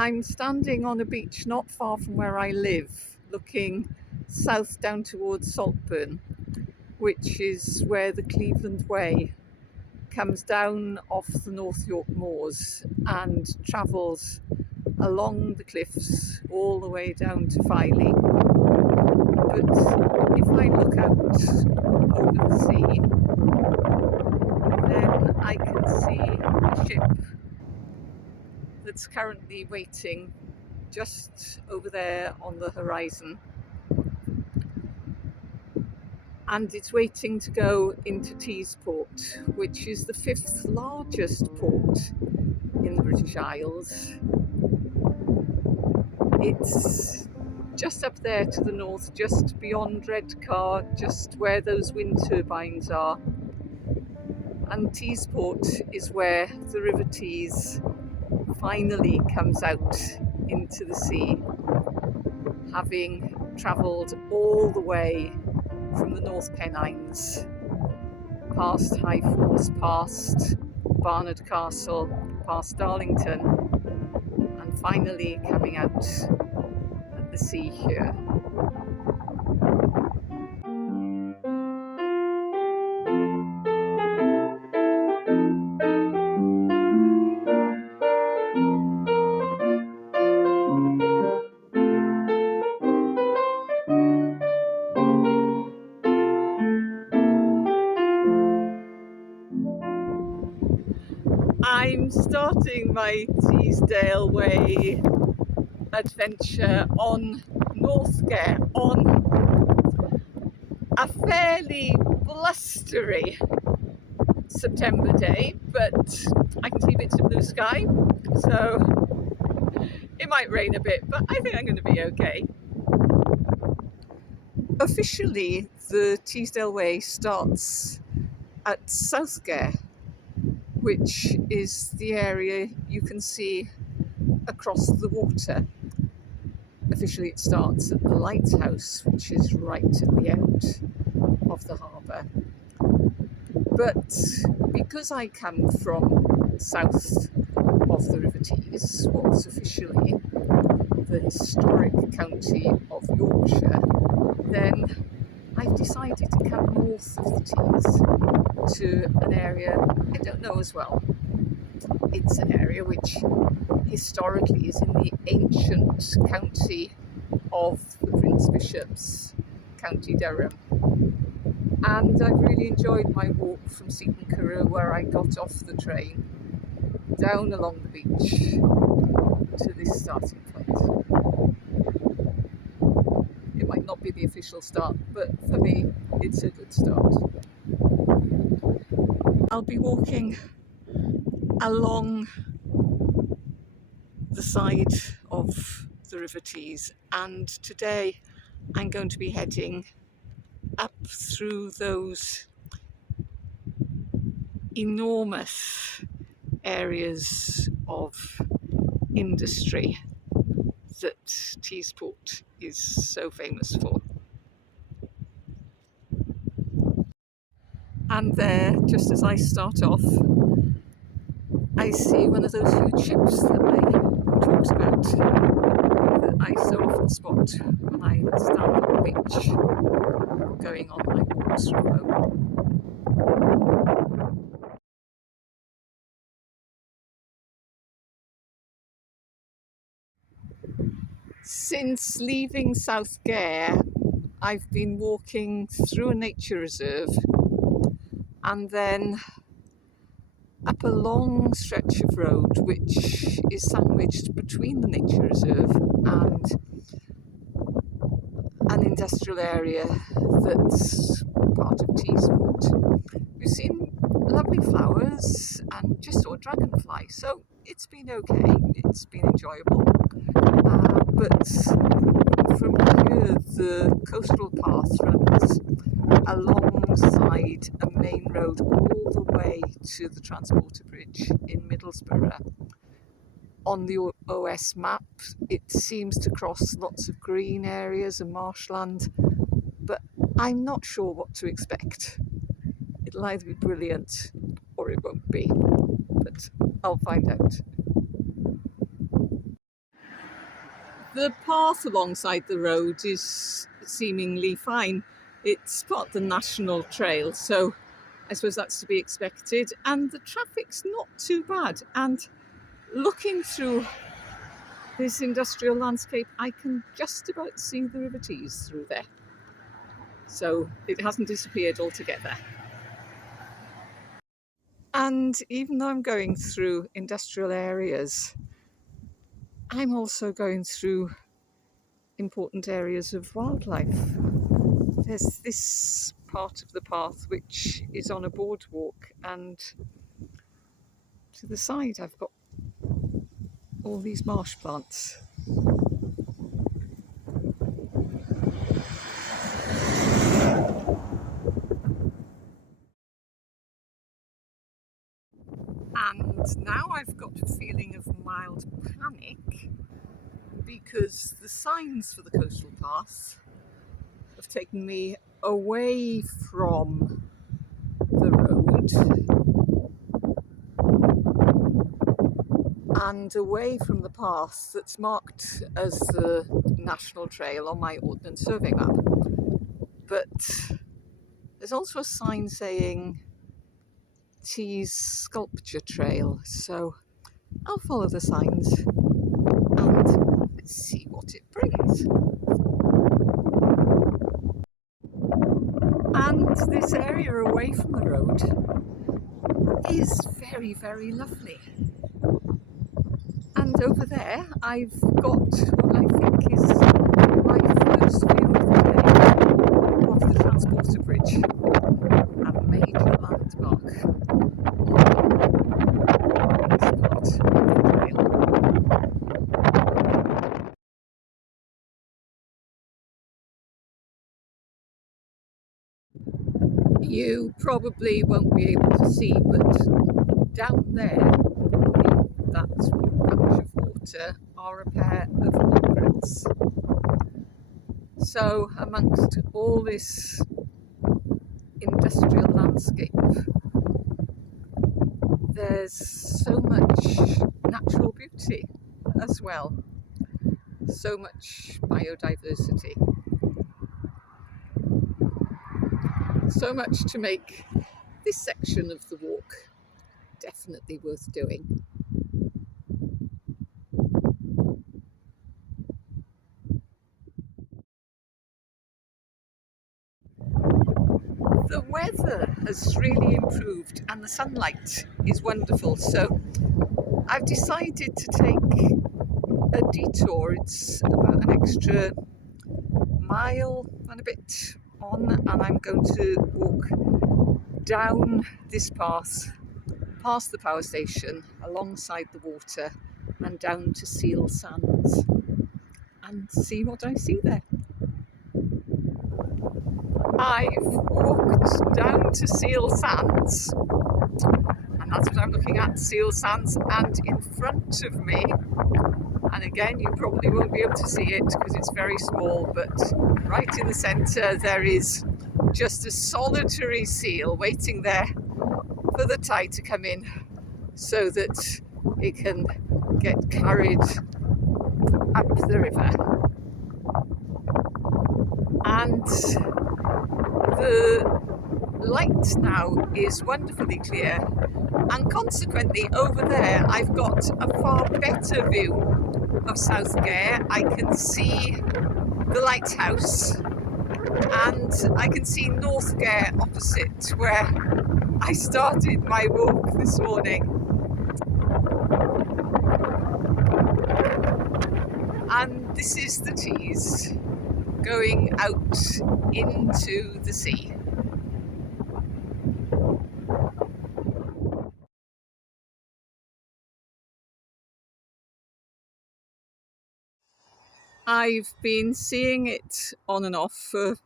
I'm standing on a beach not far from where I live, looking south down towards Saltburn, which is where the Cleveland Way comes down off the North York moors and travels along the cliffs all the way down to Filey. But if I look out over the sea, then I can see a ship that's currently waiting just over there on the horizon, and it's waiting to go into Teesport, which is the 5th largest port in the British Isles. It's just up there to the north, just beyond Redcar, just where those wind turbines are. And Teesport is where the River Tees finally comes out into the sea, having travelled all the way from the North Pennines, past High Force, past Barnard Castle, past Darlington, and finally coming out at the sea here. I'm starting my Teesdale Way adventure on North Gare on a fairly blustery September day, but I can see bits of blue sky, so it might rain a bit, but I think I'm going to be okay. Officially, the Teesdale Way starts at South Gare, which is the area you can see across the water. Officially it starts at the lighthouse, which is right at the end of the harbour. But because I come from south of the River Tees, what's officially the historic county of Yorkshire, then I've decided to come north of the Tees to an area I don't know as well. It's an area which historically is in the ancient county of the Prince Bishop's, County Durham. And I've really enjoyed my walk from Seaton Carew, where I got off the train, down along the beach to this starting point. It might not be the official start, but for me, it's a good start. I'll be walking along the side of the River Tees, and today I'm going to be heading up through those enormous areas of industry that Teesport is so famous for. And there, just as I start off, I see one of those huge ships that I talked about, that I so often spot when I stand on the beach going on my walks from home. Since leaving South Gare, I've been walking through a nature reserve and then up a long stretch of road which is sandwiched between the nature reserve and an industrial area that's part of Teesport. We've seen lovely flowers and just saw a dragonfly, so it's been okay, it's been enjoyable. But from here, the coastal path runs alongside a main road all the way to the transporter bridge in Middlesbrough. On the OS map, it seems to cross lots of green areas and marshland, but I'm not sure what to expect. It'll either be brilliant or it won't be, but I'll find out. The path alongside the road is seemingly fine. It's part of the national trail, so I suppose that's to be expected. And the traffic's not too bad. And looking through this industrial landscape, I can just about see the River Tees through there. So it hasn't disappeared altogether. And even though I'm going through industrial areas, I'm also going through important areas of wildlife. There's this part of the path which is on a boardwalk, and to the side I've got all these marsh plants. And now I've got a feeling of mild panic because the signs for the coastal path have taken me away from the road and away from the path that's marked as the National Trail on my Ordnance Survey map. But there's also a sign saying Tees Sculpture Trail, so I'll follow the signs and let's see what it brings. And this area away from the road is very, very lovely. And over there I've got what I think is my first view of the day of the Transporter Bridge, a major landmark on this part of the trail. You probably won't be able to see, but down there, in that patch of water, are a pair of egrets. So amongst all this industrial landscape, there's so much natural beauty as well, so much biodiversity, so much to make this section of the walk definitely worth doing. The weather has really improved and the sunlight is wonderful, so I've decided to take a detour. It's about an extra mile and a bit on, and I'm going to walk down this path, past the power station, alongside the water, and down to Seal Sands and see what I see there. I've walked down to Seal Sands, and that's what I'm looking at, Seal Sands, and in front of me, and again you probably won't be able to see it because it's very small, but right in the centre there is just a solitary seal waiting there for the tide to come in so that it can get carried up the river. And the light now is wonderfully clear, and consequently over there I've got a far better view of South Gare. I can see the lighthouse and I can see North Gare opposite where I started my walk this morning. And this is the Tees going out into the sea. I've been seeing it on and off for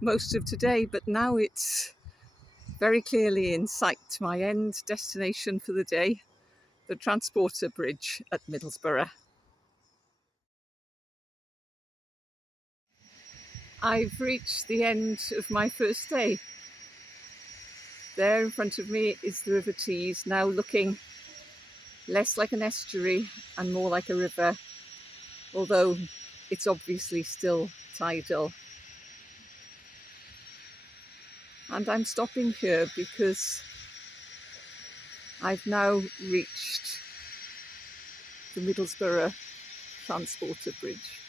most of today, but now it's very clearly in sight. My end destination for the day, the Transporter Bridge at Middlesbrough. I've reached the end of my first day. There in front of me is the River Tees, now looking less like an estuary and more like a river, although it's obviously still tidal. And I'm stopping here because I've now reached the Middlesbrough Transporter Bridge.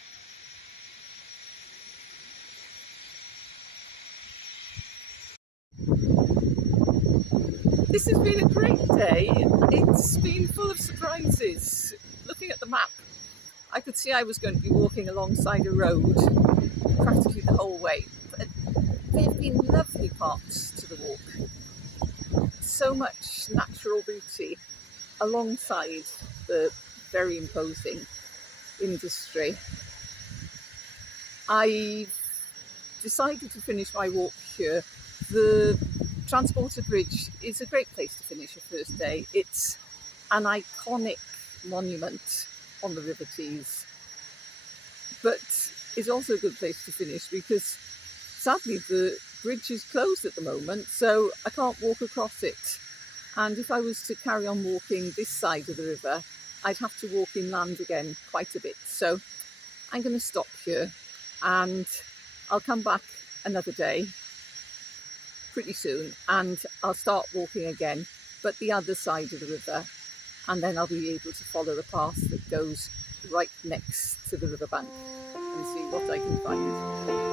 This has been a great day. It's been full of surprises. Looking at the map, I could see I was going to be walking alongside a road practically the whole way. But there have been lovely parts to the walk. So much natural beauty alongside the very imposing industry. I've decided to finish my walk here. The Transporter Bridge is a great place to finish a first day. It's an iconic monument on the River Tees, but it's also a good place to finish because sadly the bridge is closed at the moment, so I can't walk across it. And if I was to carry on walking this side of the river, I'd have to walk inland again quite a bit. So I'm going to stop here and I'll come back another day pretty soon and I'll start walking again, but the other side of the river, and then I'll be able to follow the path that goes right next to the riverbank and see what I can find.